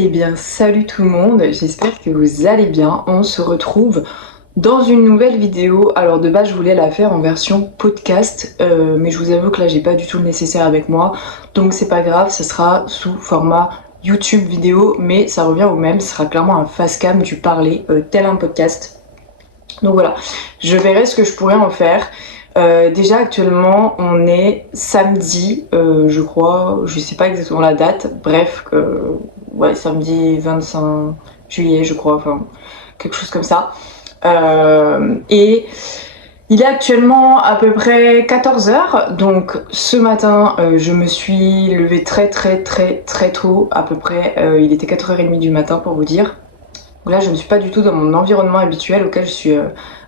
Eh bien, salut tout le monde, j'espère que vous allez bien. On se retrouve dans une nouvelle vidéo. Alors de base, je voulais la faire en version podcast, mais je vous avoue que là, j'ai pas du tout le nécessaire avec moi. Donc c'est pas grave, ça sera sous format YouTube vidéo, mais ça revient au même. Ce sera clairement un facecam du parler, tel un podcast. Donc voilà, je verrai ce que je pourrais en faire. Déjà actuellement on est samedi, je crois, je sais pas exactement la date, bref, ouais, samedi 25 juillet je crois, enfin quelque chose comme ça. Et il est actuellement à peu près 14 heures, donc ce matin je me suis levée très tôt, à peu près, il était 4h30 du matin pour vous dire. Là, je ne suis pas du tout dans mon environnement habituel auquel je suis,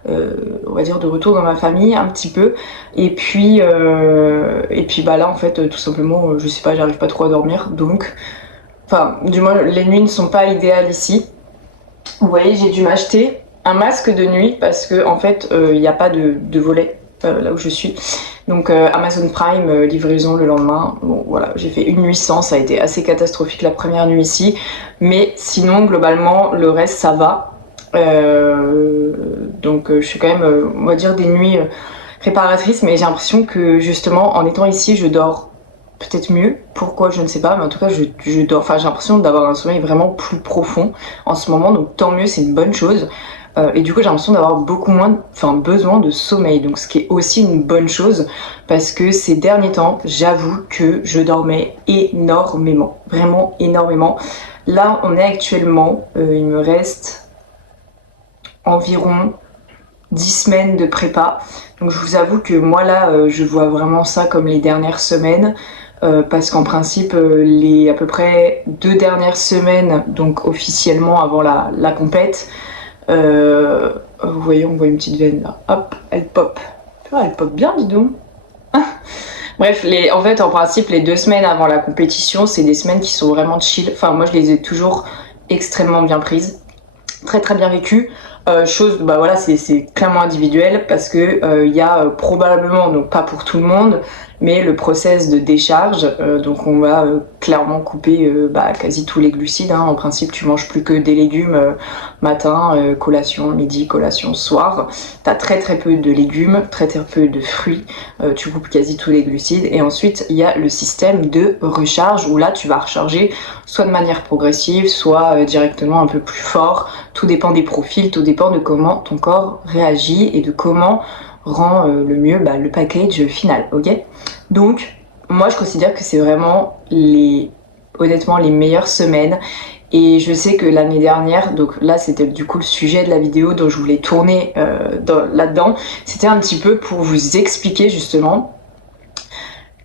on va dire, de retour dans ma famille un petit peu. Et puis bah là, en fait, tout simplement, je sais pas, j'arrive pas trop à dormir. Donc, enfin, du moins, les nuits ne sont pas idéales ici. Vous voyez, j'ai dû m'acheter un masque de nuit parce que en fait, il n'y a pas de volet là où je suis. Donc Amazon Prime, livraison le lendemain. Bon voilà, j'ai fait une nuit sans, ça a été assez catastrophique la première nuit ici. Mais sinon, globalement, le reste, ça va. Donc je fais quand même, on va dire, des nuits réparatrices, mais j'ai l'impression que justement, en étant ici, je dors peut-être mieux. Pourquoi, je ne sais pas, mais en tout cas, je dors. Enfin, j'ai l'impression d'avoir un sommeil vraiment plus profond en ce moment, donc tant mieux, c'est une bonne chose. Et du coup, j'ai l'impression d'avoir beaucoup moins, besoin de sommeil, donc ce qui est aussi une bonne chose, parce que ces derniers temps, j'avoue que je dormais énormément, vraiment énormément. Là, on est actuellement, il me reste environ 10 semaines de prépa. Donc je vous avoue que moi là, je vois vraiment ça comme les dernières semaines. Parce qu'en principe, les à peu près 2 dernières semaines, donc officiellement avant la compète, vous voyez, on voit une petite veine là. Hop, elle pop. Ah, elle pop bien, dis donc. Bref, en fait, en principe, les 2 semaines avant la compétition, c'est des semaines qui sont vraiment chill. Enfin, moi, je les ai toujours extrêmement bien prises, très bien vécues. Chose, bah voilà, c'est clairement individuel parce que il y a probablement, donc pas pour tout le monde, mais le process de décharge. Donc on va clairement couper quasi tous les glucides. Hein. En principe, tu manges plus que des légumes matin, collation, midi, collation, soir. T'as très peu de légumes, très peu de fruits. Tu coupes quasi tous les glucides. Et ensuite, il y a le système de recharge où là, tu vas recharger soit de manière progressive, soit directement un peu plus fort. Tout dépend des profils, tout dépend de comment ton corps réagit et de comment rend le mieux le package final, ok? Donc, moi je considère que c'est vraiment honnêtement les meilleures semaines. Et je sais que l'année dernière, donc là c'était du coup le sujet de la vidéo dont je voulais tourner là-dedans, c'était un petit peu pour vous expliquer justement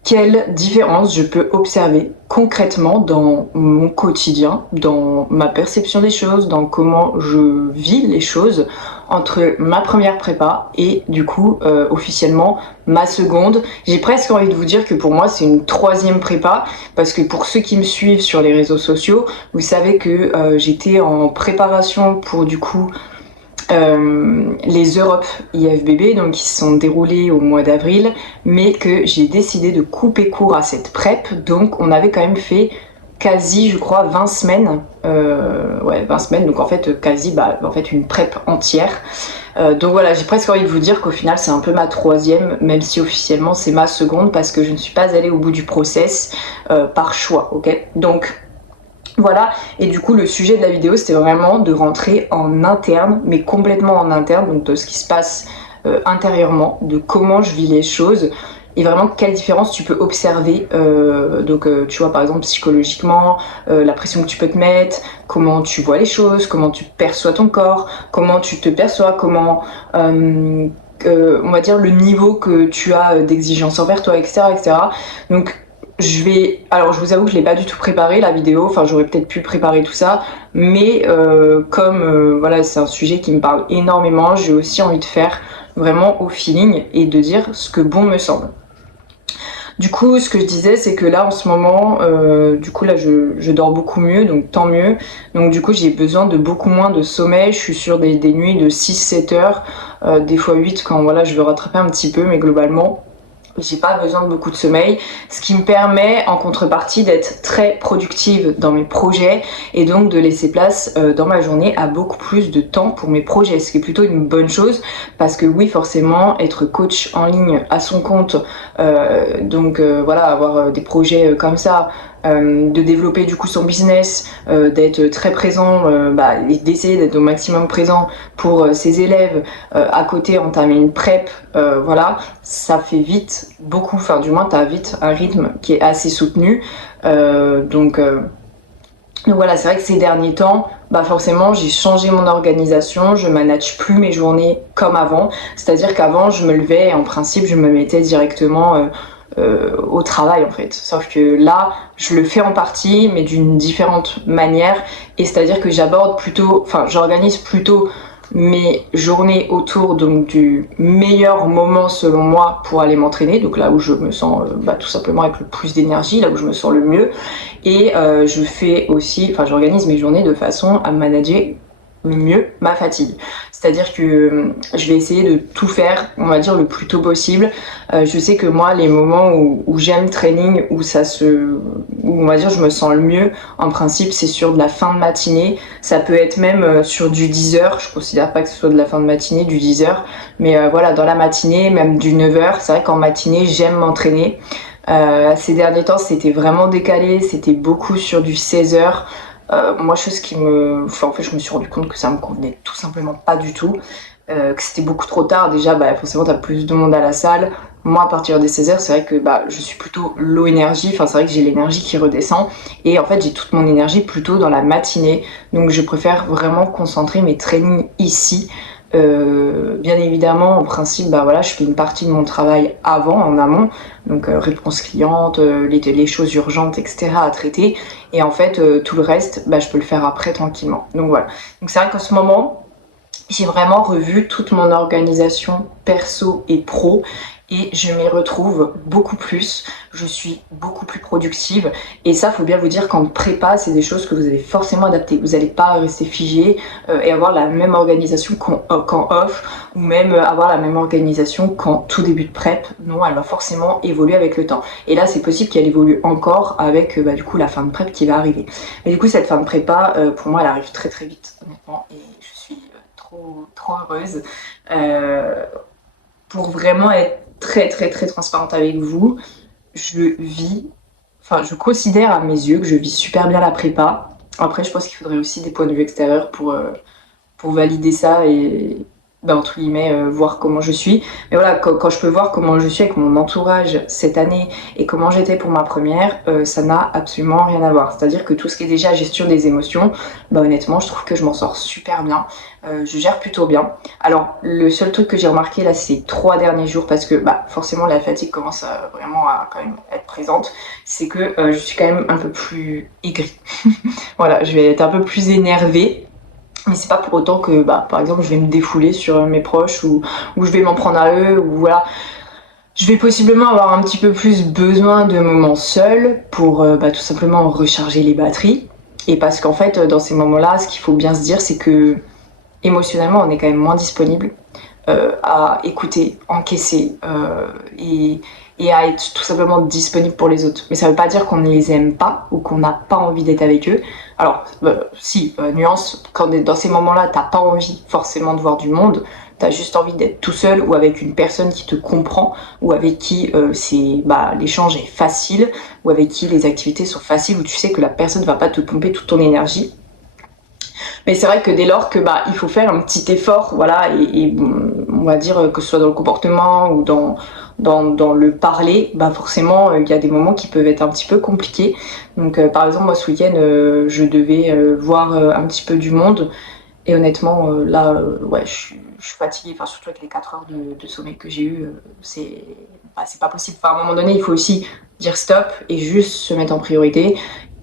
quelle différence je peux observer concrètement dans mon quotidien, dans ma perception des choses, dans comment je vis les choses entre ma première prépa et du coup officiellement ma seconde. J'ai presque envie de vous dire que pour moi c'est une troisième prépa parce que pour ceux qui me suivent sur les réseaux sociaux, vous savez que j'étais en préparation pour du coup les Europes IFBB, donc qui se sont déroulées au mois d'avril, mais que j'ai décidé de couper court à cette prep. Donc on avait quand même fait quasi, je crois, 20 semaines. Ouais, 20 semaines, donc en fait, quasi, en fait, une prep entière. Donc voilà, j'ai presque envie de vous dire qu'au final, c'est un peu ma troisième, même si officiellement, c'est ma seconde, parce que je ne suis pas allée au bout du process par choix, ok? Donc, voilà, et du coup le sujet de la vidéo c'était vraiment de rentrer en interne, mais complètement en interne, donc de ce qui se passe intérieurement, de comment je vis les choses et vraiment quelle différence tu peux observer, tu vois par exemple psychologiquement, la pression que tu peux te mettre, comment tu vois les choses, comment tu perçois ton corps, comment tu te perçois, comment on va dire le niveau que tu as d'exigence envers toi, etc. etc. Donc alors je vous avoue que je l'ai pas du tout préparé la vidéo, enfin j'aurais peut-être pu préparer tout ça, mais comme voilà c'est un sujet qui me parle énormément, j'ai aussi envie de faire vraiment au feeling et de dire ce que bon me semble. Du coup, ce que je disais, c'est que là, en ce moment, du coup, là, je dors beaucoup mieux, donc tant mieux. Donc, du coup, j'ai besoin de beaucoup moins de sommeil. Je suis sur des nuits de 6-7 heures, des fois 8 quand voilà, je veux rattraper un petit peu, mais globalement, j'ai pas besoin de beaucoup de sommeil, ce qui me permet en contrepartie d'être très productive dans mes projets et donc de laisser place dans ma journée à beaucoup plus de temps pour mes projets, ce qui est plutôt une bonne chose parce que oui, forcément, être coach en ligne à son compte, voilà, avoir des projets comme ça, de développer du coup son business, d'être très présent, d'essayer d'être au maximum présent pour ses élèves, à côté entamer une prep, voilà, ça fait vite beaucoup, enfin du moins t'as vite un rythme qui est assez soutenu, donc voilà, c'est vrai que ces derniers temps, forcément j'ai changé mon organisation, je manage plus mes journées comme avant, c'est-à-dire qu'avant je me levais et en principe je me mettais directement au travail en fait. Sauf que là, je le fais en partie, mais d'une différente manière. Et c'est-à-dire que j'organise plutôt mes journées autour donc du meilleur moment selon moi pour aller m'entraîner, donc là où je me sens tout simplement avec le plus d'énergie, là où je me sens le mieux. Et j'organise mes journées de façon à manager le mieux ma fatigue. C'est-à-dire que je vais essayer de tout faire, on va dire, le plus tôt possible. Je sais que moi, les moments où j'aime training, où on va dire, je me sens le mieux, en principe, c'est sur de la fin de matinée. Ça peut être même sur du 10h. Je considère pas que ce soit de la fin de matinée, du 10h. Mais voilà, dans la matinée, même du 9h. C'est vrai qu'en matinée, j'aime m'entraîner. Ces derniers temps, c'était vraiment décalé. C'était beaucoup sur du 16h. Moi, en fait, je me suis rendu compte que ça me convenait tout simplement pas du tout, que c'était beaucoup trop tard. Déjà, forcément, t'as plus de monde à la salle. Moi, à partir des 16h, c'est vrai que je suis plutôt low énergie. Enfin, c'est vrai que j'ai l'énergie qui redescend. Et en fait, j'ai toute mon énergie plutôt dans la matinée. Donc, je préfère vraiment concentrer mes trainings ici. Bien évidemment, en principe, je fais une partie de mon travail avant, en amont, donc réponse cliente, les choses urgentes, etc. à traiter, et en fait, tout le reste, je peux le faire après tranquillement. Donc voilà. Donc c'est vrai qu'en ce moment, j'ai vraiment revu toute mon organisation perso et pro et je m'y retrouve beaucoup plus, je suis beaucoup plus productive et ça faut bien vous dire qu'en prépa c'est des choses que vous allez forcément adapter, vous n'allez pas rester figé et avoir la même organisation qu'en off ou même avoir la même organisation qu'en tout début de prep, non, elle va forcément évoluer avec le temps et là c'est possible qu'elle évolue encore avec du coup la fin de prep qui va arriver, mais du coup cette fin de prépa pour moi elle arrive très très vite honnêtement et je suis trop heureuse. Pour vraiment être très très très transparente avec vous, je considère à mes yeux que je vis super bien la prépa. Après, je pense qu'il faudrait aussi des points de vue extérieurs pour valider ça et entre guillemets voir comment je suis. Mais voilà, quand je peux voir comment je suis avec mon entourage cette année et comment j'étais pour ma première, ça n'a absolument rien à voir. C'est-à-dire que tout ce qui est déjà gestion des émotions, honnêtement, je trouve que je m'en sors super bien. Je gère plutôt bien. Alors, le seul truc que j'ai remarqué là ces 3 derniers jours, parce que forcément la fatigue commence vraiment à quand même être présente, c'est que je suis quand même un peu plus aigrie. Voilà, je vais être un peu plus énervée. Mais c'est pas pour autant que, par exemple, je vais me défouler sur mes proches ou je vais m'en prendre à eux ou voilà. Je vais possiblement avoir un petit peu plus besoin de moments seuls pour tout simplement recharger les batteries. Et parce qu'en fait, dans ces moments-là, ce qu'il faut bien se dire, c'est que émotionnellement, on est quand même moins disponible à écouter, encaisser et à être tout simplement disponible pour les autres. Mais ça veut pas dire qu'on ne les aime pas ou qu'on n'a pas envie d'être avec eux. Alors, nuance, quand dans ces moments-là, t'as pas envie forcément de voir du monde, t'as juste envie d'être tout seul ou avec une personne qui te comprend ou avec qui l'échange est facile ou avec qui les activités sont faciles, où tu sais que la personne va pas te pomper toute ton énergie. Mais c'est vrai que dès lors que il faut faire un petit effort, voilà, et on va dire que ce soit dans le comportement ou dans le parler, forcément il y a des moments qui peuvent être un petit peu compliqués. Donc par exemple moi ce week-end je devais voir un petit peu du monde et honnêtement je suis fatiguée, enfin surtout avec les 4 heures de sommeil que j'ai eu, c'est pas possible. Enfin, à un moment donné il faut aussi dire stop et juste se mettre en priorité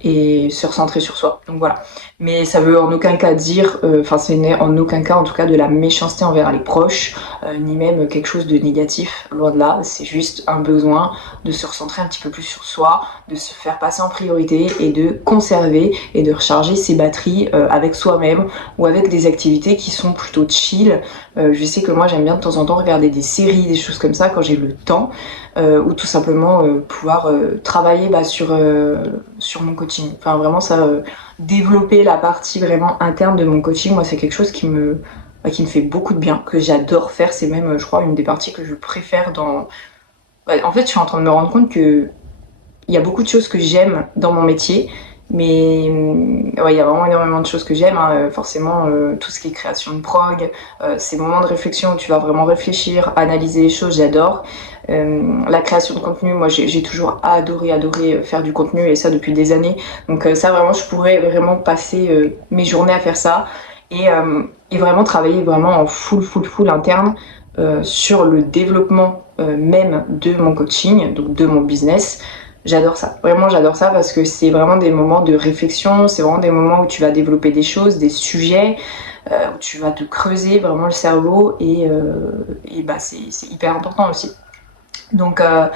et se recentrer sur soi. Donc voilà. Mais ça veut en aucun cas dire, ce n'est en aucun cas en tout cas de la méchanceté envers les proches, ni même quelque chose de négatif, loin de là. C'est juste un besoin de se recentrer un petit peu plus sur soi, de se faire passer en priorité et de conserver et de recharger ses batteries avec soi-même ou avec des activités qui sont plutôt chill. Je sais que moi j'aime bien de temps en temps regarder des séries, des choses comme ça quand j'ai le temps. ou tout simplement pouvoir travailler sur mon coaching. Enfin vraiment ça, développer la partie vraiment interne de mon coaching, moi c'est quelque chose qui me fait beaucoup de bien, que j'adore faire. C'est même, je crois, une des parties que je préfère dans... En fait, je suis en train de me rendre compte que il y a beaucoup de choses que j'aime dans mon métier, mais ouais, il y a vraiment énormément de choses que j'aime, hein. Forcément, tout ce qui est création de prog, ces moments de réflexion où tu vas vraiment réfléchir, analyser les choses, j'adore. La création de contenu, moi j'ai toujours adoré faire du contenu, et ça depuis des années. Donc ça vraiment, je pourrais vraiment passer mes journées à faire ça, et, euh, et vraiment travailler vraiment en full interne sur le développement même de mon coaching, donc de mon business. J'adore ça, vraiment j'adore ça, parce que c'est vraiment des moments de réflexion, c'est vraiment des moments où tu vas développer des choses, des sujets, où tu vas te creuser vraiment le cerveau, et bah c'est hyper important aussi. Donc, euh,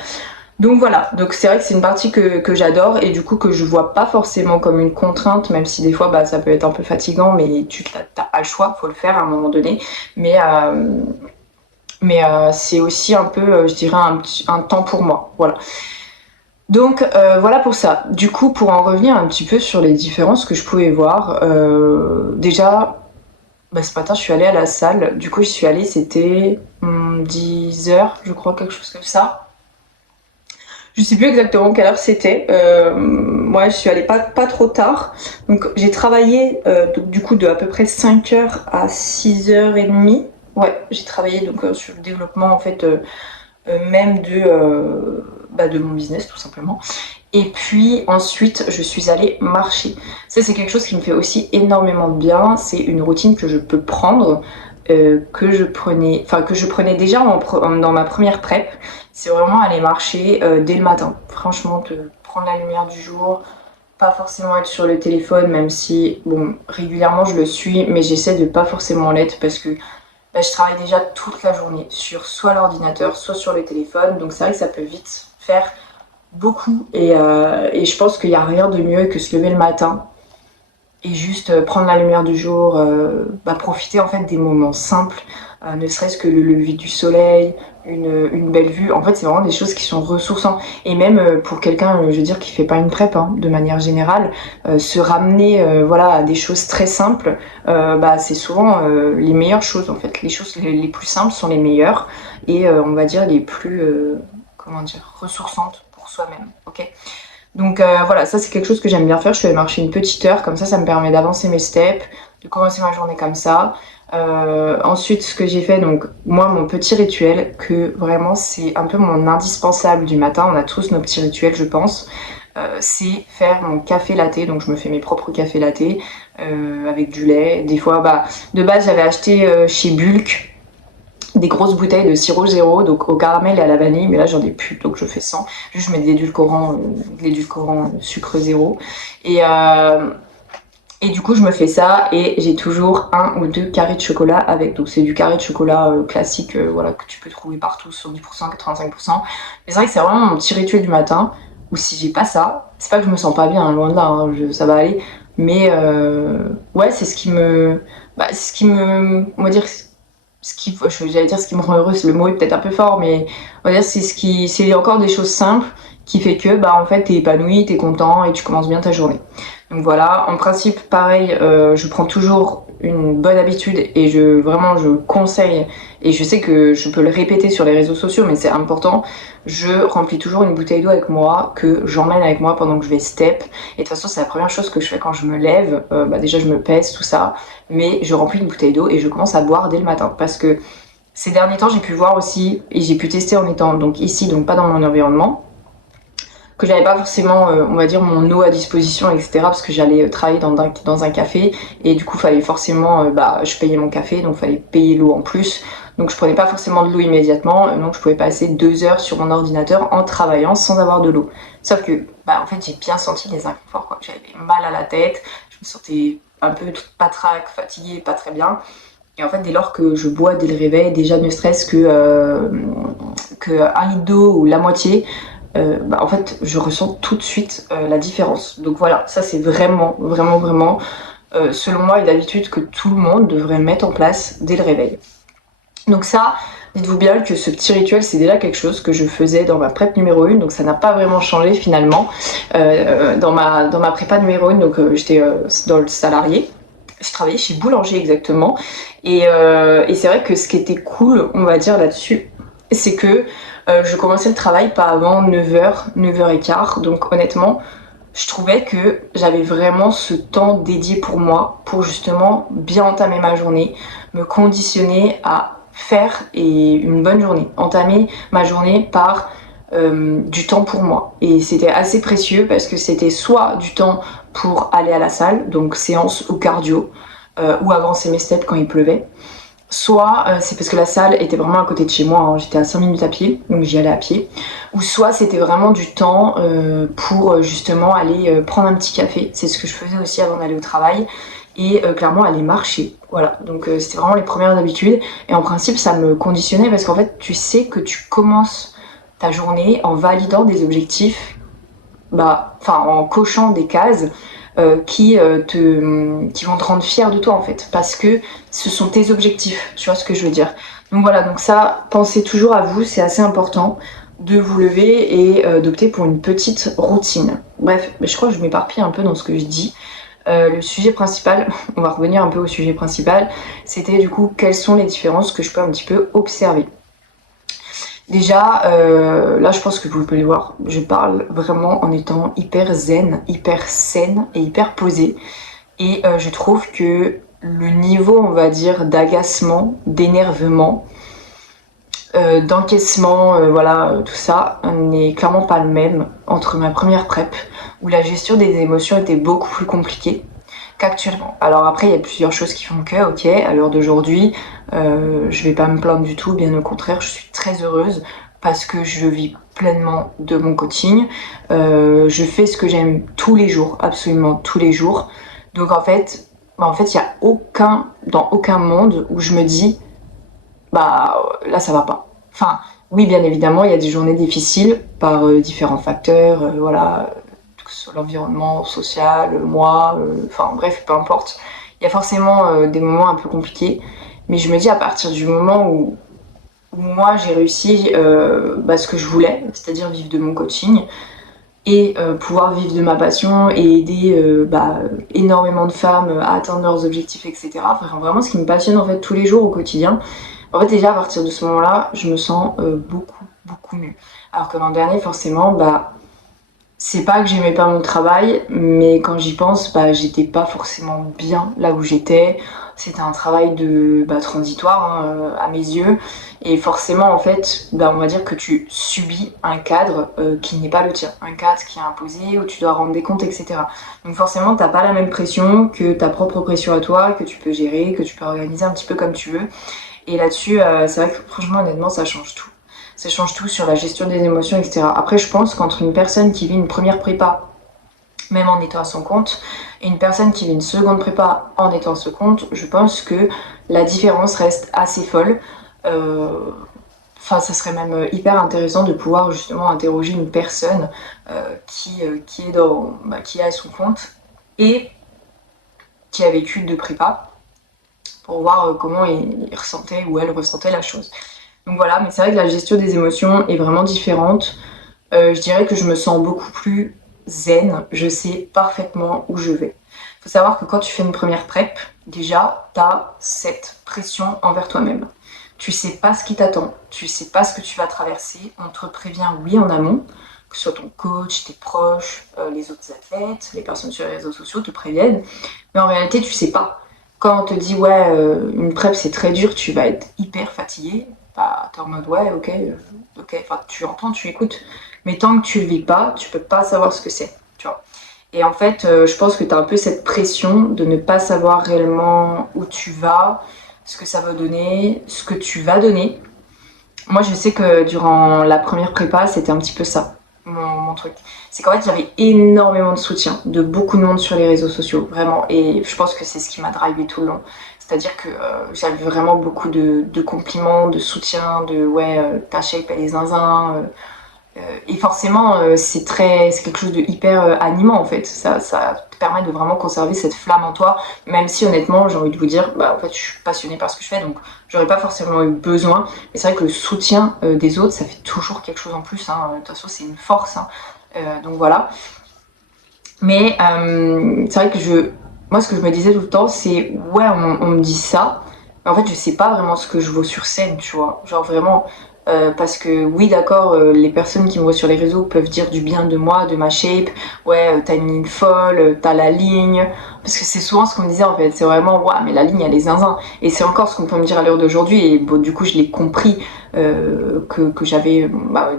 donc voilà, donc c'est vrai que c'est une partie que j'adore, et du coup que je vois pas forcément comme une contrainte, même si des fois bah, ça peut être un peu fatigant, mais tu t'as pas le choix, faut le faire à un moment donné. Mais, c'est aussi un peu, je dirais, un temps pour moi, voilà. Donc voilà pour ça. Du coup, pour en revenir un petit peu sur les différences que je pouvais voir, déjà, bah, ce matin je suis allée à la salle. Du coup, je suis allée, c'était 10h, je crois, quelque chose comme ça. Je sais plus exactement quelle heure c'était. Moi, je suis allée pas trop tard. Donc j'ai travaillé donc, du coup de à peu près 5h à 6h30. Ouais, j'ai travaillé donc sur le développement en fait même de mon business tout simplement. Et puis ensuite, je suis allée marcher. Ça, c'est quelque chose qui me fait aussi énormément de bien. C'est une routine que je peux prendre, que je prenais déjà dans ma première prep. C'est vraiment aller marcher dès le matin. Franchement, de prendre la lumière du jour, pas forcément être sur le téléphone, même si, bon, régulièrement je le suis, mais j'essaie de pas forcément l'être, parce que bah, je travaille déjà toute la journée sur soit l'ordinateur, soit sur le téléphone. Donc c'est vrai que ça peut vite faire beaucoup, et je pense qu'il n'y a rien de mieux que se lever le matin et juste prendre la lumière du jour, profiter en fait des moments simples, ne serait-ce que le lever du soleil, une belle vue. En fait, c'est vraiment des choses qui sont ressourçantes. Et même pour quelqu'un, je veux dire, qui fait pas une prep, hein, de manière générale, se ramener voilà, à des choses très simples, c'est souvent les meilleures choses en fait. Les choses les plus simples sont les meilleures, et on va dire les plus comment dire, ressourçantes pour soi-même. Ok. Donc voilà, ça c'est quelque chose que j'aime bien faire. Je suis allée marcher une petite heure, comme ça me permet d'avancer mes steps, de commencer ma journée comme ça. Ensuite, ce que j'ai fait, donc moi, mon petit rituel, que vraiment c'est un peu mon indispensable du matin, on a tous nos petits rituels, je pense, c'est faire mon café latte. Donc je me fais mes propres cafés latte avec du lait. Des fois, de base, j'avais acheté chez Bulk des grosses bouteilles de sirop zéro, donc au caramel et à la vanille, mais là j'en ai plus, donc je fais sans. Juste je mets de l'édulcorant sucre zéro. Et, euh, et du coup je me fais ça, et j'ai toujours un ou deux carrés de chocolat avec. Donc c'est du carré de chocolat classique, voilà, que tu peux trouver partout, 70%, 85%. Mais c'est vrai que c'est vraiment mon petit rituel du matin, où si j'ai pas ça, c'est pas que je me sens pas bien, hein, loin de là, hein, ça va aller. Mais ouais, c'est ce qui me, on va dire, j'allais dire ce qui me rend heureuse, le mot est peut-être un peu fort, mais on va dire c'est encore des choses simples qui fait que en fait t'es épanoui, t'es content et tu commences bien ta journée. Donc voilà, en principe pareil, je prends toujours une bonne habitude, et je conseille, et je sais que je peux le répéter sur les réseaux sociaux, mais c'est important. Je remplis toujours une bouteille d'eau avec moi, que j'emmène avec moi pendant que je vais step. Et de toute façon, c'est la première chose que je fais quand je me lève. Déjà, je me pèse, tout ça, mais je remplis une bouteille d'eau et je commence à boire dès le matin, parce que ces derniers temps, j'ai pu voir aussi, et j'ai pu tester en étant donc ici, donc pas dans mon environnement, que j'avais pas forcément, on va dire, mon eau à disposition, etc. Parce que j'allais travailler dans un café, et du coup, fallait forcément, je payais mon café, donc fallait payer l'eau en plus. Donc je prenais pas forcément de l'eau immédiatement, donc je pouvais passer 2 heures sur mon ordinateur en travaillant sans avoir de l'eau. Sauf que, en fait, j'ai bien senti les inconforts, quoi. J'avais mal à la tête, je me sentais un peu toute patraque, fatiguée, pas très bien. Et en fait, dès lors que je bois dès le réveil, déjà ne serait-ce que 1 litre d'eau ou la moitié, en fait, je ressens tout de suite la différence. Donc voilà, ça c'est vraiment, selon moi, une habitude que tout le monde devrait mettre en place dès le réveil. Donc ça, Dites-vous bien que ce petit rituel, c'est déjà quelque chose que je faisais dans ma prep numéro 1, donc ça n'a pas vraiment changé finalement. Dans ma prépa numéro 1, donc j'étais dans le salarié. Je travaillais chez Boulanger exactement. Et c'est vrai que ce qui était cool, on va dire là-dessus, c'est que je commençais le travail pas avant 9h, 9h15. Donc honnêtement, je trouvais que j'avais vraiment ce temps dédié pour moi, pour justement bien entamer ma journée, me conditionner à faire une bonne journée, entamer ma journée par du temps pour moi. Et c'était assez précieux parce que c'était soit du temps pour aller à la salle, donc séance ou cardio, ou avancer mes steps quand il pleuvait, soit c'est parce que la salle était vraiment à côté de chez moi, hein, j'étais à 5 minutes à pied, donc j'y allais à pied, ou soit c'était vraiment du temps pour justement aller prendre un petit café, c'est ce que je faisais aussi avant d'aller au travail, et clairement aller marcher, voilà, donc c'était vraiment les premières habitudes, et en principe ça me conditionnait parce qu'en fait tu sais que tu commences ta journée en validant des objectifs, en cochant des cases qui vont te rendre fier de toi en fait, parce que ce sont tes objectifs, tu vois ce que je veux dire. Donc voilà, donc ça, pensez toujours à vous, c'est assez important de vous lever et d'opter pour une petite routine. Bref, mais je crois que je m'éparpille un peu dans ce que je dis. Le sujet principal, on va revenir un peu au sujet principal, c'était du coup quelles sont les différences que je peux un petit peu observer. Déjà, là je pense que vous pouvez le voir, je parle vraiment en étant hyper zen, hyper saine et hyper posée. Et je trouve que le niveau, on va dire, d'agacement, d'énervement, d'encaissement, tout ça, n'est clairement pas le même entre ma première prep, où la gestion des émotions était beaucoup plus compliquée, qu'actuellement. Alors après, il y a plusieurs choses qui font que, ok, à l'heure d'aujourd'hui, je vais pas me plaindre du tout, bien au contraire, je suis très heureuse parce que je vis pleinement de mon coaching. Je fais ce que j'aime tous les jours, absolument tous les jours. Donc en fait, il y a dans aucun monde où je me dis, là ça va pas. Enfin, oui, bien évidemment, il y a des journées difficiles par différents facteurs, que ce soit l'environnement social, moi, bref, peu importe. Il y a forcément des moments un peu compliqués, mais je me dis à partir du moment où moi j'ai réussi ce que je voulais, c'est-à-dire vivre de mon coaching et pouvoir vivre de ma passion et aider énormément de femmes à atteindre leurs objectifs, etc. Enfin, vraiment ce qui me passionne en fait tous les jours au quotidien. En fait, déjà à partir de ce moment-là, je me sens beaucoup mieux. Alors que l'an dernier, forcément, c'est pas que j'aimais pas mon travail, mais quand j'y pense, j'étais pas forcément bien là où j'étais. C'était un travail transitoire à mes yeux. Et forcément, en fait, on va dire que tu subis un cadre qui n'est pas le tien. Un cadre qui est imposé, où tu dois rendre des comptes, etc. Donc forcément, t'as pas la même pression que ta propre pression à toi, que tu peux gérer, que tu peux organiser un petit peu comme tu veux. Et là-dessus, c'est vrai que franchement, honnêtement, ça change tout. Ça change tout sur la gestion des émotions, etc. Après, je pense qu'entre une personne qui vit une première prépa, même en étant à son compte, et une personne qui vit une seconde prépa en étant à son compte, je pense que la différence reste assez folle. Ça serait même hyper intéressant de pouvoir justement interroger une personne qui est à son compte et qui a vécu de prépa pour voir comment il ressentait ou elle ressentait la chose. Donc voilà, mais c'est vrai que la gestion des émotions est vraiment différente. Je dirais que je me sens beaucoup plus zen, je sais parfaitement où je vais. Il faut savoir que quand tu fais une première prep, déjà, tu as cette pression envers toi-même. Tu sais pas ce qui t'attend, tu sais pas ce que tu vas traverser, on te prévient oui en amont, que ce soit ton coach, tes proches, les autres athlètes, les personnes sur les réseaux sociaux te préviennent, mais en réalité tu sais pas. Quand on te dit une prep c'est très dur, tu vas être hyper fatigué, t'es en mode ok, tu entends, tu écoutes, mais tant que tu le vis pas, tu peux pas savoir ce que c'est, tu vois. Et en fait, je pense que tu as un peu cette pression de ne pas savoir réellement où tu vas, ce que ça va donner, ce que tu vas donner. Moi, je sais que durant la première prépa, c'était un petit peu ça, mon truc. C'est qu'en fait, il y avait énormément de soutien de beaucoup de monde sur les réseaux sociaux, vraiment. Et je pense que c'est ce qui m'a drivé tout le long. C'est-à-dire que j'avais vraiment beaucoup de compliments, de soutien, ta shape elle est zinzin. Et forcément, c'est quelque chose de hyper animant en fait. Ça te permet de vraiment conserver cette flamme en toi, même si honnêtement, j'ai envie de vous dire, en fait, je suis passionnée par ce que je fais, donc j'aurais pas forcément eu besoin. Mais c'est vrai que le soutien des autres, ça fait toujours quelque chose en plus. Hein. De toute façon, c'est une force. Hein. Donc voilà. Mais c'est vrai que moi, ce que je me disais tout le temps, c'est ouais, on me dit ça, mais en fait, je sais pas vraiment ce que je vaux sur scène, tu vois. Genre vraiment, parce que oui, d'accord, les personnes qui me voient sur les réseaux peuvent dire du bien de moi, de ma shape. Ouais, t'as une ligne folle, t'as la ligne. Parce que c'est souvent ce qu'on me disait en fait. C'est vraiment, ouais, mais la ligne, elle est zinzin. Et c'est encore ce qu'on peut me dire à l'heure d'aujourd'hui. Et bon, du coup, je l'ai compris que j'avais,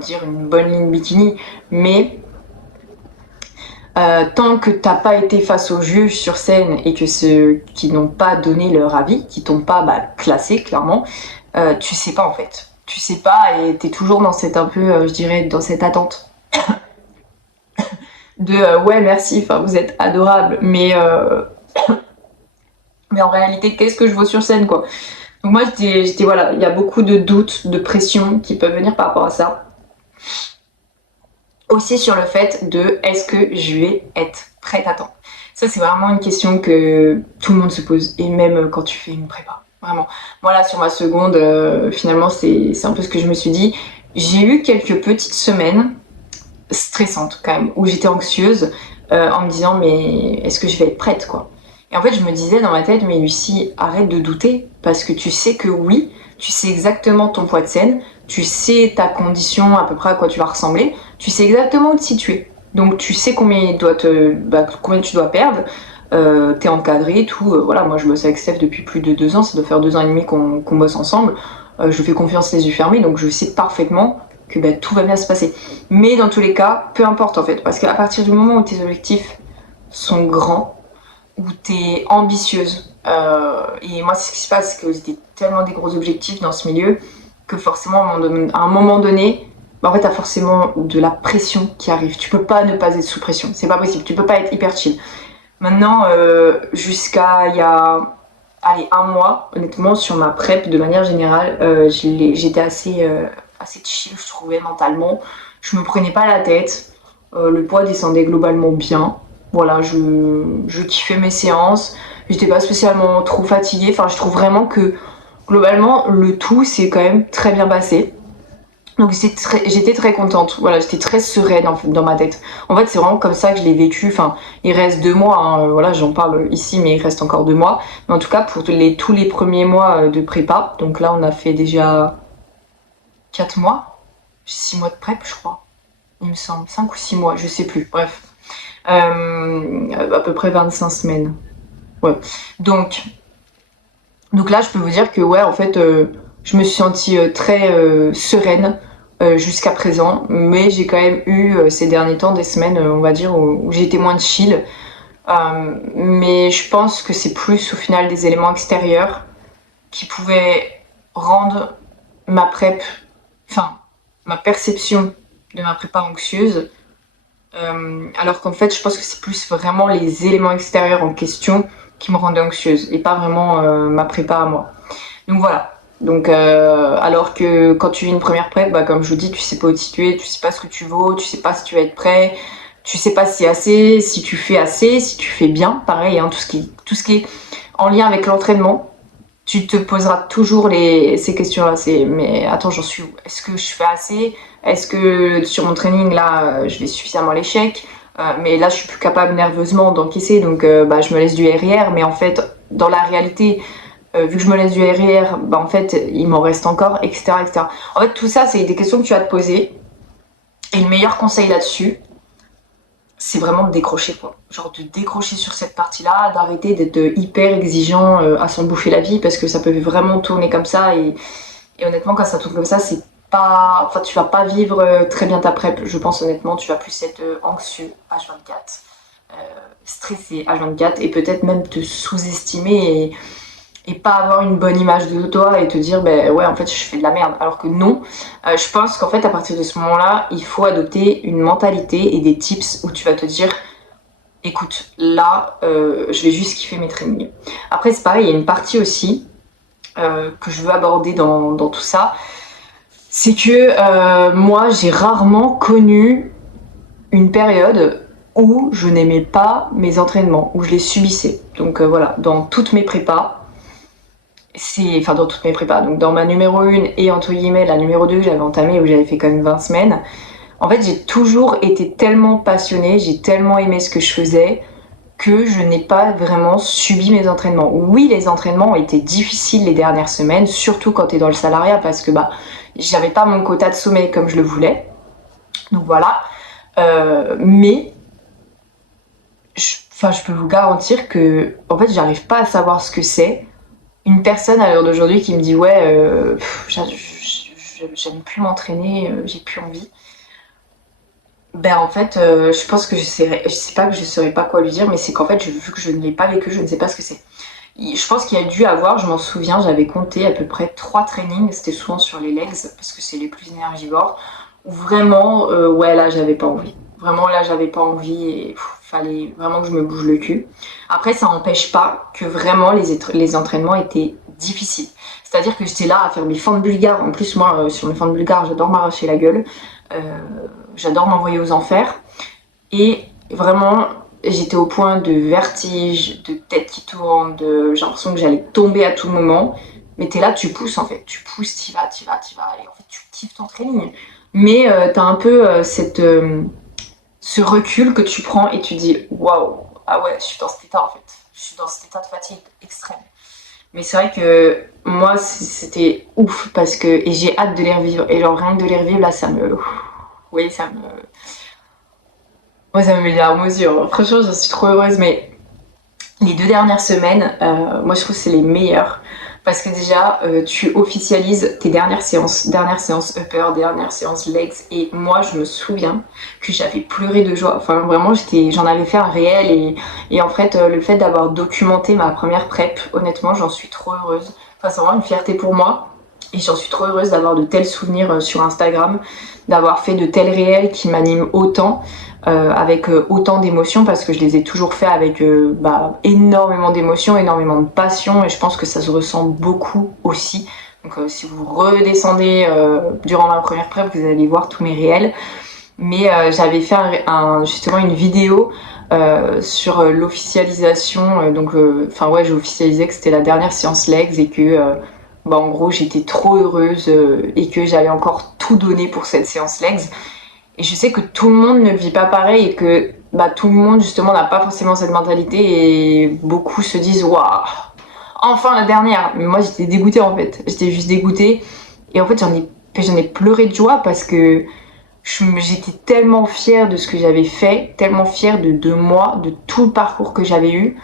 dire une bonne ligne bikini. Mais tant que t'as pas été face aux juges sur scène et que ceux qui n'ont pas donné leur avis, qui t'ont pas classé clairement, tu sais pas en fait. Tu sais pas et t'es toujours dans cette un peu, je dirais, dans cette attente de ouais merci, enfin vous êtes adorable, mais en réalité qu'est-ce que je vaux sur scène quoi. Donc moi j'étais voilà, il y a beaucoup de doutes, de pression qui peuvent venir par rapport à ça. Aussi sur le fait de est-ce que je vais être prête à temps. Ça c'est vraiment une question que tout le monde se pose et même quand tu fais une prépa. Vraiment. Moi là sur ma seconde, finalement c'est un peu ce que je me suis dit. J'ai eu quelques petites semaines stressantes quand même où j'étais anxieuse en me disant mais est-ce que je vais être prête quoi. Et en fait je me disais dans ma tête mais Lucie arrête de douter parce que tu sais que oui, tu sais exactement ton poids de scène, tu sais ta condition à peu près à quoi tu vas ressembler, tu sais exactement où te situer. Donc tu sais combien tu dois perdre, t'es encadré, tout. Voilà, moi je bosse avec Steph depuis plus de 2 ans, ça doit faire 2 ans et demi qu'on bosse ensemble. Je fais confiance les yeux fermés, donc je sais parfaitement que tout va bien se passer. Mais dans tous les cas, peu importe en fait, parce qu'à partir du moment où tes objectifs sont grands, où t'es ambitieuse, et moi c'est ce qui se passe, c'est que j'ai tellement des gros objectifs dans ce milieu, que forcément à un moment donné, en fait t'as forcément de la pression qui arrive. Tu peux pas ne pas être sous pression, c'est pas possible, tu peux pas être hyper chill. Maintenant, jusqu'à il y a allez, 1 mois, honnêtement, sur ma prep, de manière générale, j'étais assez chill, je trouvais, mentalement. Je me prenais pas la tête. Le poids descendait globalement bien. Voilà, je kiffais mes séances. J'étais pas spécialement trop fatiguée. Enfin, je trouve vraiment que, globalement, le tout s'est quand même très bien passé. Donc j'étais très contente, voilà, j'étais très sereine en fait, dans ma tête. En fait, c'est vraiment comme ça que je l'ai vécu. Enfin, il reste 2 mois, hein, voilà, j'en parle ici, mais il reste encore 2 mois. Mais en tout cas, pour tous les premiers mois de prépa, donc là, on a fait déjà 4 mois, 6 mois de prep, je crois. Il me semble, 5 ou 6 mois, je sais plus, bref. À peu près 25 semaines. Ouais. Donc là, je peux vous dire que, ouais, en fait, je me suis sentie très sereine jusqu'à présent, mais j'ai quand même eu ces derniers temps des semaines, on va dire, où j'ai été moins chill. Mais je pense que c'est plus au final des éléments extérieurs qui pouvaient rendre ma prep, enfin, ma perception de ma prépa anxieuse. Alors qu'en fait, je pense que c'est plus vraiment les éléments extérieurs en question qui me rendaient anxieuse et pas vraiment ma prépa à moi. Donc voilà. Donc alors que quand tu vis une première prep, comme je vous dis, tu sais pas où te situer, tu sais pas ce que tu vaux, tu sais pas si tu vas être prêt, tu sais pas si c'est assez, si tu fais assez, si tu fais bien, pareil, hein, tout ce qui est en lien avec l'entraînement, tu te poseras toujours ces questions-là. Mais attends, j'en suis où? Est-ce que je fais assez? Est-ce que sur mon training là, je vais suffisamment à l'échec? Mais là, je suis plus capable nerveusement d'encaisser, donc je me laisse du RIR. Mais en fait, dans la réalité, vu que je me laisse du RIR, en fait, il m'en reste encore, etc., etc. En fait, tout ça, c'est des questions que tu vas te poser. Et le meilleur conseil là-dessus, c'est vraiment de décrocher quoi. Genre de décrocher sur cette partie-là, d'arrêter d'être hyper exigeant à s'en bouffer la vie parce que ça peut vraiment tourner comme ça et honnêtement quand ça tourne comme ça c'est pas... Enfin tu vas pas vivre très bien ta prep, je pense honnêtement tu vas plus être anxieux H24, stressé H24 et peut-être même te sous-estimer et pas avoir une bonne image de toi et te dire ouais en fait je fais de la merde alors que non. Je pense qu'en fait à partir de ce moment là il faut adopter une mentalité et des tips où tu vas te dire écoute là je vais juste kiffer mes trainings. Après c'est pareil, il y a une partie aussi que je veux aborder dans tout ça, C'est que moi, j'ai rarement connu une période où je n'aimais pas mes entraînements, où je les subissais. Donc voilà, dans toutes mes prépas, enfin dans toutes mes prépas, donc dans ma numéro 1 et entre guillemets la numéro 2 que j'avais entamée où j'avais fait quand même 20 semaines, en fait j'ai toujours été tellement passionnée, j'ai tellement aimé ce que je faisais que je n'ai pas vraiment subi mes entraînements. Oui, les entraînements ont été difficiles les dernières semaines, surtout quand tu es dans le salariat parce que j'avais pas mon quota de sommeil comme je le voulais. Donc voilà. Mais je peux vous garantir que en fait j'arrive pas à savoir ce que c'est une personne à l'heure d'aujourd'hui qui me dit ouais j'aime plus m'entraîner, j'ai plus envie. Ben en fait je pense que je sais pas que je saurais pas quoi lui dire, mais c'est qu'en fait vu que je ne l'ai pas vécu, je ne sais pas ce que c'est. Je pense qu'il y a dû avoir, je m'en souviens, j'avais compté à peu près 3 trainings, c'était souvent sur les legs parce que c'est les plus énergivores, où vraiment ouais là j'avais pas envie. Vraiment là j'avais pas envie et fallait vraiment que je me bouge le cul. Après ça n'empêche pas que vraiment les entraînements étaient difficiles. C'est-à-dire que j'étais là à faire mes fentes bulgares. En plus moi sur mes fentes bulgares j'adore m'arracher la gueule. J'adore m'envoyer aux enfers. Et vraiment j'étais au point de vertige, de tête qui tourne, j'ai l'impression que j'allais tomber à tout moment. Mais t'es là, tu pousses en fait, tu pousses, t'y vas, et en fait tu kiffes ton training. Mais t'as un peu ce recul que tu prends et tu dis waouh, ah ouais, je suis dans cet état en fait. Je suis dans cet état de fatigue extrême. Mais c'est vrai que moi c'était ouf parce que et j'ai hâte de les revivre et genre rien que de les revivre là ça me, oui ça me, moi ça me met les larmes aux yeux. Franchement j'en suis trop heureuse. Mais les 2 dernières semaines, moi je trouve que c'est les meilleures parce que déjà tu officialises tes dernières séances upper, dernière séance legs, et moi je me souviens que j'avais pleuré de joie. Enfin vraiment j'en avais fait un réel et en fait le fait d'avoir documenté ma première prep, honnêtement j'en suis trop heureuse. Enfin c'est vraiment une fierté pour moi. Et j'en suis trop heureuse d'avoir de tels souvenirs sur Instagram, d'avoir fait de tels réels qui m'animent autant, avec autant d'émotions, parce que je les ai toujours fait avec énormément d'émotions, énormément de passion, et je pense que ça se ressent beaucoup aussi. Donc si vous redescendez durant ma première prep, vous allez voir tous mes réels. Mais j'avais fait justement une vidéo sur l'officialisation, j'ai officialisé que c'était la dernière séance legs et que en gros j'étais trop heureuse et que j'allais encore tout donner pour cette séance legs. Et je sais que tout le monde ne le vit pas pareil et que tout le monde justement n'a pas forcément cette mentalité et beaucoup se disent waouh, enfin la dernière. Mais moi j'étais dégoûtée en fait, j'étais juste dégoûtée et en fait j'en ai pleuré de joie parce que j'étais tellement fière de ce que j'avais fait, tellement fière de moi, de tout le parcours que j'avais eu,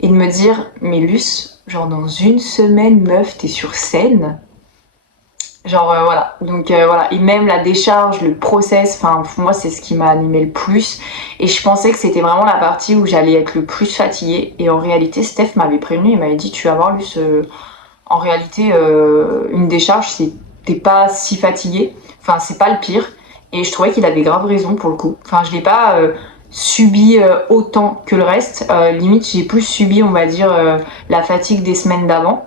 et de me dire mais Luce, genre dans une semaine meuf t'es sur scène. Genre voilà, donc voilà, et même la décharge, le process, enfin pour moi c'est ce qui m'a animé le plus, et je pensais que c'était vraiment la partie où j'allais être le plus fatiguée, et en réalité Steph m'avait prévenu, il m'avait dit tu vas voir Luce, en réalité une décharge t'es pas si fatiguée, enfin c'est pas le pire, et je trouvais qu'il avait grave raison pour le coup, enfin je l'ai pas subi autant que le reste, limite j'ai plus subi on va dire la fatigue des semaines d'avant,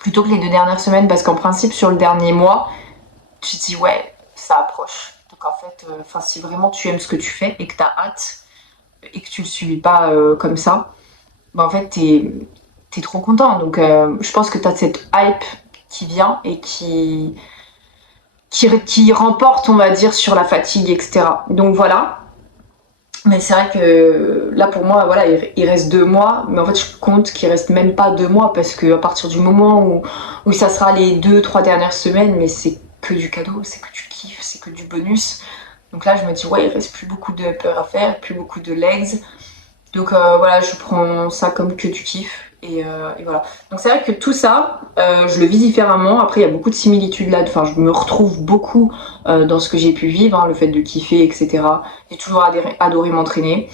plutôt que les 2 dernières semaines, parce qu'en principe sur le dernier mois tu te dis ouais ça approche, donc en fait si vraiment tu aimes ce que tu fais et que t'as hâte et que tu le subis pas comme ça, en fait t'es trop content, donc je pense que t'as cette hype qui vient et qui remporte on va dire sur la fatigue, etc. Donc voilà. Mais c'est vrai que là pour moi voilà il reste 2 mois, mais en fait je compte qu'il reste même pas 2 mois parce que à partir du moment où ça sera les 2-3 dernières semaines, mais c'est que du cadeau, c'est que du kiff, c'est que du bonus. Donc là je me dis ouais il reste plus beaucoup de upper à faire, plus beaucoup de legs. Donc voilà, je prends ça comme que du kiff. Et voilà. Donc c'est vrai que tout ça, je le vis différemment. Après, il y a beaucoup de similitudes là. Enfin, je me retrouve beaucoup dans ce que j'ai pu vivre, hein, le fait de kiffer, etc. J'ai toujours adoré m'entraîner.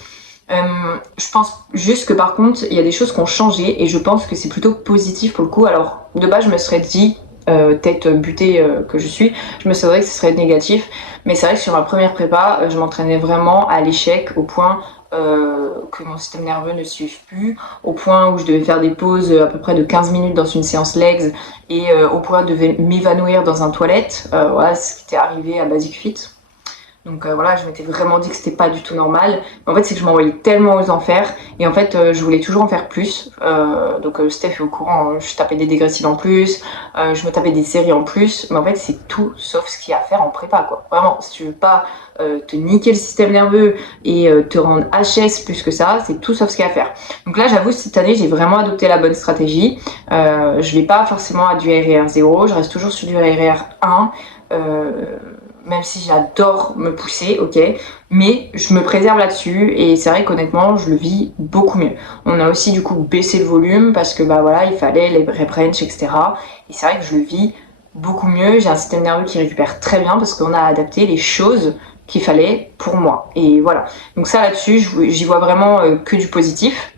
Je pense juste que par contre, il y a des choses qui ont changé et je pense que c'est plutôt positif pour le coup. Alors, de base, je me serais dit, tête butée que je suis, je me serais dit que ce serait négatif. Mais c'est vrai que sur ma première prépa, je m'entraînais vraiment à l'échec, au point que mon système nerveux ne suive plus, au point où je devais faire des pauses à peu près de 15 minutes dans une séance legs et au point de m'évanouir dans un toilette. Voilà ce qui était arrivé à Basic Fit. Donc voilà, je m'étais vraiment dit que c'était pas du tout normal. Mais en fait, c'est que je m'envoyais tellement aux enfers. Et en fait, je voulais toujours en faire plus. Donc Steph est au courant, je tapais des dégressives en plus, je me tapais des séries en plus. Mais en fait, c'est tout sauf ce qu'il y a à faire en prépa, quoi. Vraiment, si tu veux pas te niquer le système nerveux et te rendre HS plus que ça, c'est tout sauf ce qu'il y a à faire. Donc là, j'avoue, cette année, j'ai vraiment adopté la bonne stratégie. Je vais pas forcément à du RER 0, je reste toujours sur du RER 1. Même si j'adore me pousser, ok, mais je me préserve là-dessus et c'est vrai qu'honnêtement je le vis beaucoup mieux. On a aussi du coup baissé le volume parce que bah voilà, il fallait les rep range, etc. Et c'est vrai que je le vis beaucoup mieux, j'ai un système nerveux qui récupère très bien parce qu'on a adapté les choses qu'il fallait pour moi. Et voilà, donc ça là-dessus j'y vois vraiment que du positif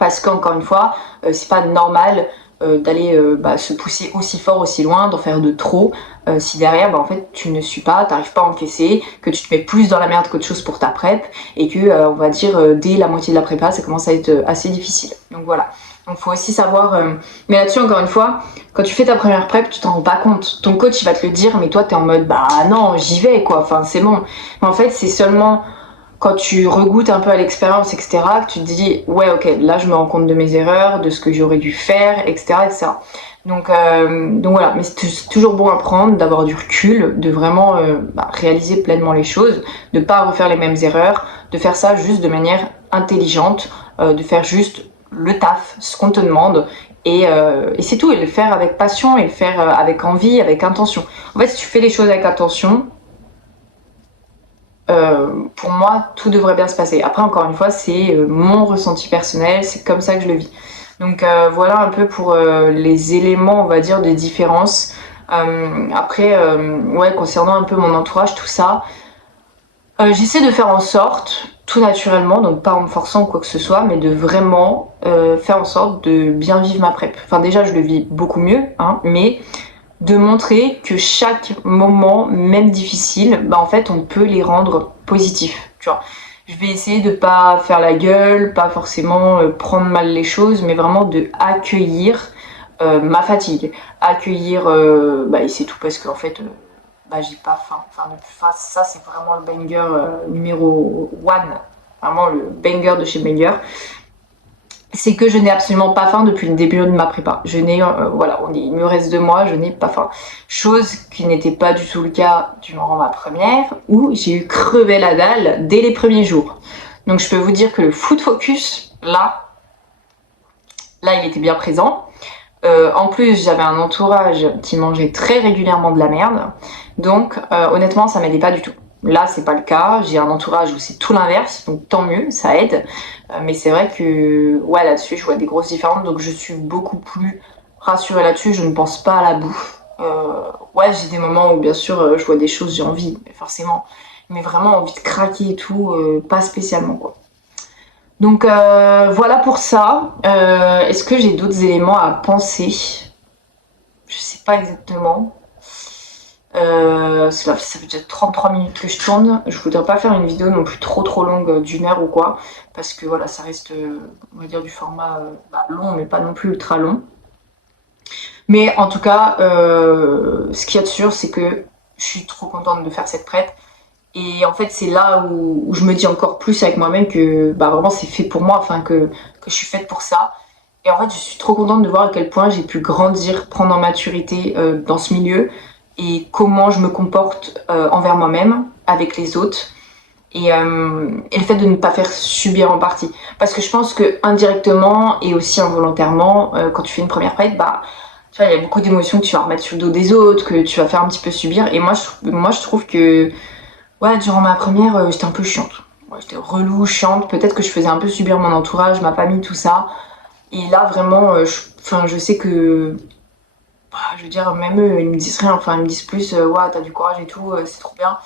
parce qu'encore une fois, c'est pas normal d'aller se pousser aussi fort, aussi loin, d'en faire de trop, si derrière, en fait, tu ne suis pas, t'arrives pas à encaisser, que tu te mets plus dans la merde qu'autre chose pour ta prep, et que, on va dire, dès la moitié de la prépa, ça commence à être assez difficile. Donc voilà. Donc faut aussi savoir... Mais là-dessus, encore une fois, quand tu fais ta première prep, tu t'en rends pas compte. Ton coach, il va te le dire, mais toi, t'es en mode, bah non, j'y vais, quoi, enfin, c'est bon. Mais en fait, c'est seulement... quand tu regoutes un peu à l'expérience, etc., que tu te dis, ouais, ok, là je me rends compte de mes erreurs, de ce que j'aurais dû faire, etc., etc. Donc voilà, mais c'est toujours bon à prendre, d'avoir du recul, de vraiment réaliser pleinement les choses, de pas refaire les mêmes erreurs, de faire ça juste de manière intelligente, de faire juste le taf, ce qu'on te demande, et c'est tout, et le faire avec passion, et le faire avec envie, avec intention. En fait, si tu fais les choses avec attention, pour moi, tout devrait bien se passer. Après, encore une fois, c'est mon ressenti personnel, c'est comme ça que je le vis. Donc voilà un peu pour les éléments, on va dire, de différence. Après, ouais, concernant un peu mon entourage, tout ça, j'essaie de faire en sorte, tout naturellement, donc pas en me forçant ou quoi que ce soit, mais de vraiment faire en sorte de bien vivre ma prep. Enfin déjà, je le vis beaucoup mieux, hein, mais de montrer que chaque moment, même difficile, en fait, on peut les rendre positifs. Tu vois, je vais essayer de pas faire la gueule, pas forcément prendre mal les choses, mais vraiment de accueillir ma fatigue, accueillir, et c'est tout parce qu'en fait, j'ai pas faim. Enfin, ça c'est vraiment le banger numéro one, vraiment le banger de chez Banger. C'est que je n'ai absolument pas faim depuis le début de ma prépa. Je n'ai, voilà, il me reste 2 mois, je n'ai pas faim. Chose qui n'était pas du tout le cas durant ma première, où j'ai eu crevé la dalle dès les premiers jours. Donc je peux vous dire que le food focus, là, il était bien présent. En plus, j'avais un entourage qui mangeait très régulièrement de la merde. Donc honnêtement, ça m'aidait pas du tout. Là, c'est pas le cas. J'ai un entourage où c'est tout l'inverse, donc tant mieux, ça aide. Mais c'est vrai que, ouais, là-dessus, je vois des grosses différences, donc je suis beaucoup plus rassurée là-dessus. Je ne pense pas à la bouffe. Ouais, j'ai des moments où, bien sûr, je vois des choses, j'ai envie, forcément. Mais vraiment envie de craquer et tout, pas spécialement, quoi. Donc voilà pour ça. Est-ce que j'ai d'autres éléments à penser? Je sais pas exactement. Ça fait déjà 33 minutes que je tourne. Je voudrais pas faire une vidéo non plus trop longue d'1 heure ou quoi. Parce que voilà, ça reste, on va dire, du format long, mais pas non plus ultra long. Mais en tout cas, ce qu'il y a de sûr, c'est que je suis trop contente de faire cette prep. Et en fait, c'est là où je me dis encore plus avec moi-même que vraiment c'est fait pour moi, enfin que je suis faite pour ça. Et en fait, je suis trop contente de voir à quel point j'ai pu grandir, prendre en maturité dans ce milieu et comment je me comporte envers moi-même, avec les autres. Et le fait de ne pas faire subir en partie. Parce que je pense que indirectement et aussi involontairement, quand tu fais une première prep, tu vois, il y a beaucoup d'émotions que tu vas remettre sur le dos des autres, que tu vas faire un petit peu subir. Et moi, je trouve que ouais, durant ma première, j'étais un peu chiante. Ouais, j'étais relou, chiante. Peut-être que je faisais un peu subir mon entourage, ma famille, tout ça. Et là, vraiment, je sais que... je veux dire, même eux, ils me disent rien. Enfin, ils me disent plus, ouais, t'as du courage et tout, c'est trop bien.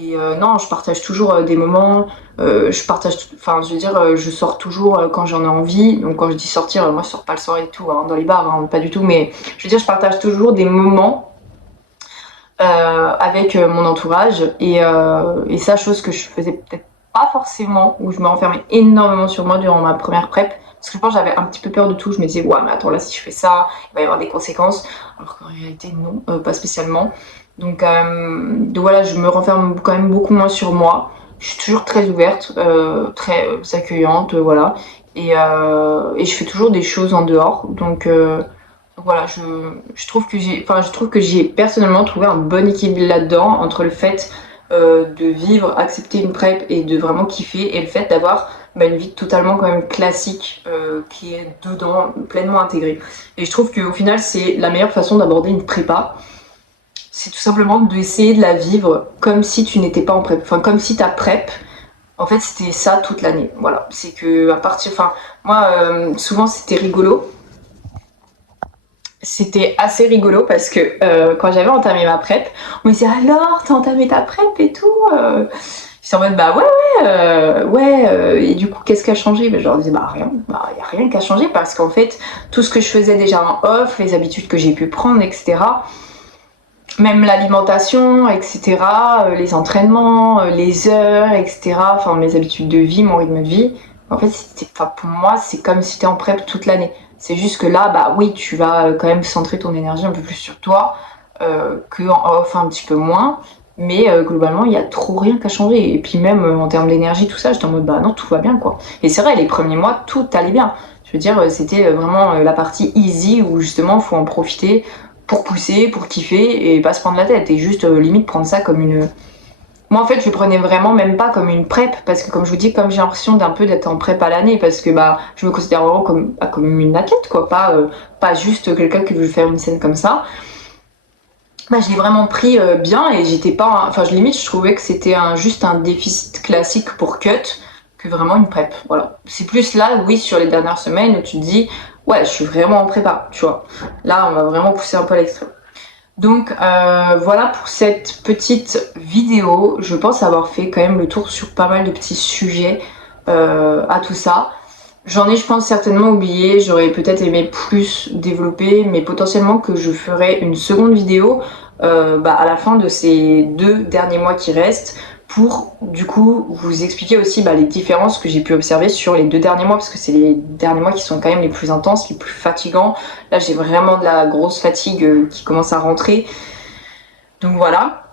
Et non, je partage toujours des moments. Je veux dire, je sors toujours quand j'en ai envie. Donc quand je dis sortir, moi, je sors pas le soir et tout, hein, dans les bars, hein, pas du tout. Mais je veux dire, je partage toujours des moments avec mon entourage et ça, chose que je faisais peut-être pas forcément où je me renfermais énormément sur moi durant ma première prep. Parce que je pense que j'avais un petit peu peur de tout. Je me disais, ouais, mais attends, là, si je fais ça, il va y avoir des conséquences. Alors qu'en réalité, non, pas spécialement. Donc voilà, je me renferme quand même beaucoup moins sur moi. Je suis toujours très ouverte, très accueillante, voilà. Et je fais toujours des choses en dehors. Donc voilà, je trouve que j'ai personnellement trouvé un bon équilibre là-dedans entre le fait de vivre, accepter une prep et de vraiment kiffer, et le fait d'avoir une vie totalement quand même classique qui est dedans, pleinement intégrée. Et je trouve qu'au final, c'est la meilleure façon d'aborder une prépa. C'est tout simplement d'essayer de la vivre comme si tu n'étais pas en prep. Enfin, comme si ta prep, en fait, c'était ça toute l'année. Voilà. C'est que à partir. Enfin, moi, souvent, c'était rigolo. C'était assez rigolo parce que quand j'avais entamé ma prep, on me disait alors, t'as entamé ta prep et tout J'étais en mode bah ouais, et du coup qu'est-ce qui a changé? Je leur disais bah rien, y a rien qui a changé parce qu'en fait tout ce que je faisais déjà en off, les habitudes que j'ai pu prendre, etc. Même l'alimentation, etc. Les entraînements, les heures, etc. Enfin mes habitudes de vie, mon rythme de vie. En fait, pour moi, c'est comme si t'es en prep toute l'année. C'est juste que là, bah oui, tu vas quand même centrer ton énergie un peu plus sur toi, que en off un petit peu moins. Mais globalement, il y a trop rien qu'à changer. Et puis même en termes d'énergie, tout ça, j'étais en mode bah non, tout va bien quoi. Et c'est vrai, les premiers mois, tout allait bien. Je veux dire, c'était vraiment la partie easy où justement, faut en profiter pour pousser, pour kiffer et pas se prendre la tête. Et juste limite prendre ça comme une, moi, en fait, je le prenais vraiment même pas comme une prep, parce que comme je vous dis, comme j'ai l'impression d'un peu d'être en prep à l'année, parce que bah, je me considère vraiment comme une athlète, quoi, pas juste quelqu'un qui veut faire une scène comme ça. Bah, je l'ai vraiment pris bien et j'étais pas, enfin, limite, je trouvais que c'était juste un déficit classique pour cut que vraiment une prep. Voilà. C'est plus là, oui, sur les dernières semaines où tu te dis, ouais, je suis vraiment en prépa, tu vois. Là, on va vraiment pousser un peu à l'extrême. Donc voilà pour cette petite vidéo. Je pense avoir fait quand même le tour sur pas mal de petits sujets à tout ça. J'en ai, je pense, certainement oublié. J'aurais peut-être aimé plus développer, mais potentiellement que je ferai une seconde vidéo à la fin de ces 2 derniers mois qui restent pour du coup vous expliquer aussi les différences que j'ai pu observer sur les 2 derniers mois, parce que c'est les derniers mois qui sont quand même les plus intenses, les plus fatigants. Là, j'ai vraiment de la grosse fatigue qui commence à rentrer. Donc voilà.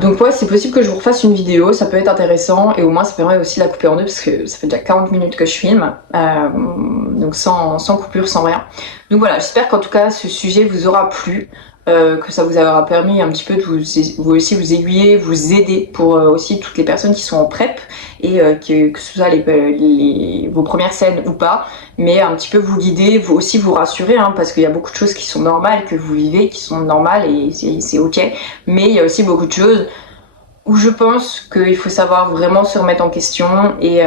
Donc ouais, c'est possible que je vous refasse une vidéo, ça peut être intéressant et au moins ça permet aussi de la couper en deux parce que ça fait déjà 40 minutes que je filme, donc sans coupure, sans rien. Donc voilà, j'espère qu'en tout cas ce sujet vous aura plu, que ça vous aura permis un petit peu de vous aussi vous aiguiller, vous aider pour aussi toutes les personnes qui sont en prep et que ce soit vos premières scènes ou pas, mais un petit peu vous guider, vous aussi vous rassurer, hein, parce qu'il y a beaucoup de choses qui sont normales, que vous vivez, qui sont normales et c'est ok, mais il y a aussi beaucoup de choses où je pense qu'il faut savoir vraiment se remettre en question et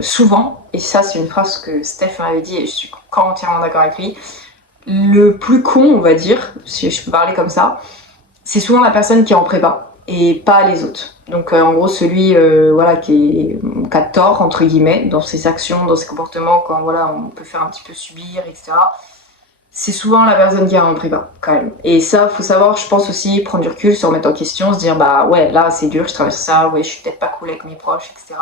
souvent, et ça c'est une phrase que Steph m'avait dit et je suis entièrement d'accord avec lui, le plus con, on va dire, si je peux parler comme ça, c'est souvent la personne qui est en prépa et pas les autres. Donc en gros celui qui a tort entre guillemets dans ses actions, dans ses comportements, quand voilà on peut faire un petit peu subir, etc. C'est souvent la personne qui est en prépa quand même. Et ça, faut savoir, je pense aussi prendre du recul, se remettre en question, se dire bah ouais là c'est dur, je traverse ça, ouais je suis peut-être pas cool avec mes proches, etc.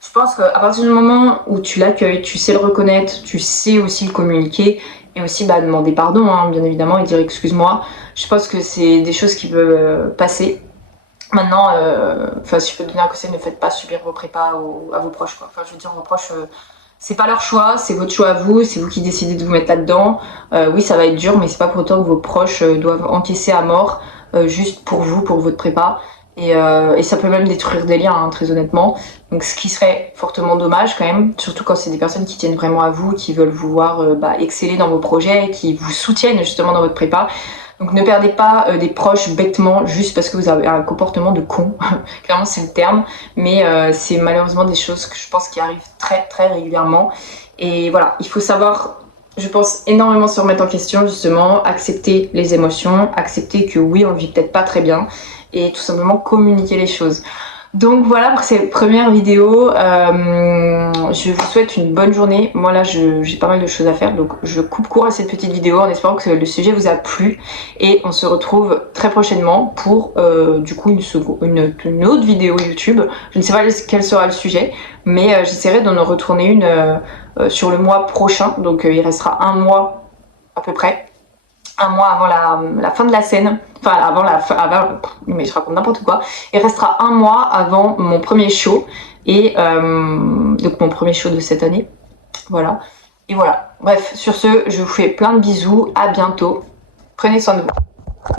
Je pense qu'à partir du moment où tu l'accueilles, tu sais le reconnaître, tu sais aussi le communiquer et aussi demander pardon, hein, bien évidemment, et dire excuse-moi. Je pense que c'est des choses qui peuvent passer. Maintenant, si je peux te donner un conseil, ne faites pas subir vos prépas à vos proches, quoi. Enfin, je veux dire, vos proches, c'est pas leur choix, c'est votre choix à vous, c'est vous qui décidez de vous mettre là-dedans. Oui, ça va être dur, mais c'est pas pour autant que vos proches doivent encaisser à mort juste pour vous, pour votre prépa. Et ça peut même détruire des liens, hein, très honnêtement. Donc ce qui serait fortement dommage quand même, surtout quand c'est des personnes qui tiennent vraiment à vous, qui veulent vous voir exceller dans vos projets, qui vous soutiennent justement dans votre prépa. Donc ne perdez pas des proches bêtement juste parce que vous avez un comportement de con. Clairement c'est le terme, mais c'est malheureusement des choses que je pense qui arrivent très très régulièrement. Et voilà, il faut savoir, je pense, énormément se remettre en question justement, accepter les émotions, accepter que oui on vit peut-être pas très bien et tout simplement communiquer les choses. Donc voilà pour cette première vidéo. Je vous souhaite une bonne journée. Moi là j'ai pas mal de choses à faire, donc je coupe court à cette petite vidéo en espérant que le sujet vous a plu. Et on se retrouve très prochainement pour du coup une autre vidéo YouTube. Je ne sais pas quel sera le sujet, mais j'essaierai d'en retourner une sur le mois prochain. Donc il restera un mois à peu près. Un mois avant la fin de la scène, enfin avant la fin, mais je raconte n'importe quoi. Il restera un mois avant mon premier show et donc mon premier show de cette année. Voilà. Et voilà. Bref, sur ce, je vous fais plein de bisous. À bientôt. Prenez soin de vous.